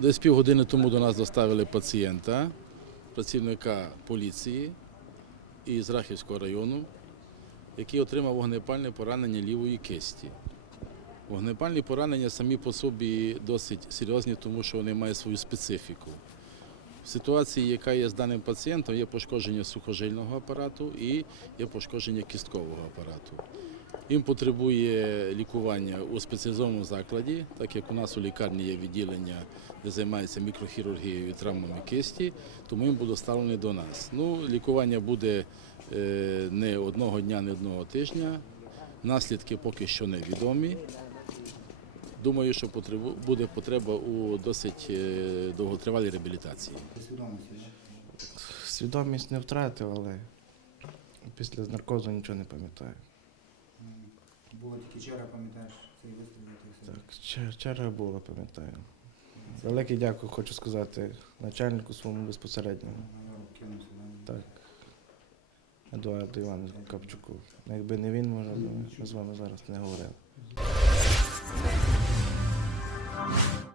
Десь півгодини тому до нас доставили пацієнта, працівника поліції із Рахівського району, який отримав вогнепальне поранення лівої кисті. Вогнепальні поранення самі по собі досить серйозні, тому що вони мають свою специфіку. В ситуації, яка є з даним пацієнтом, є пошкодження сухожильного апарату і є пошкодження кісткового апарату. Він потребує лікування у спеціалізованому закладі, так як у нас у лікарні є відділення, де займається мікрохірургією і травмами кисті, тому він буде доставлений до нас. Ну, лікування буде е, не одного дня, не одного тижня. Наслідки поки що невідомі. Думаю, що буде потреба у досить е, довготривалій реабілітації. Свідомість не втратив, але після наркозу нічого не пам'ятаю. Було тільки вчора, пам'ятаєш, цей вистріл. Так, чер- черга була, пам'ятаю. Велике дякую, хочу сказати, начальнику своєму безпосередньому. Так. Едуарду Івановичу Капчуку. Якби не він, може, ми з вами зараз не говорили.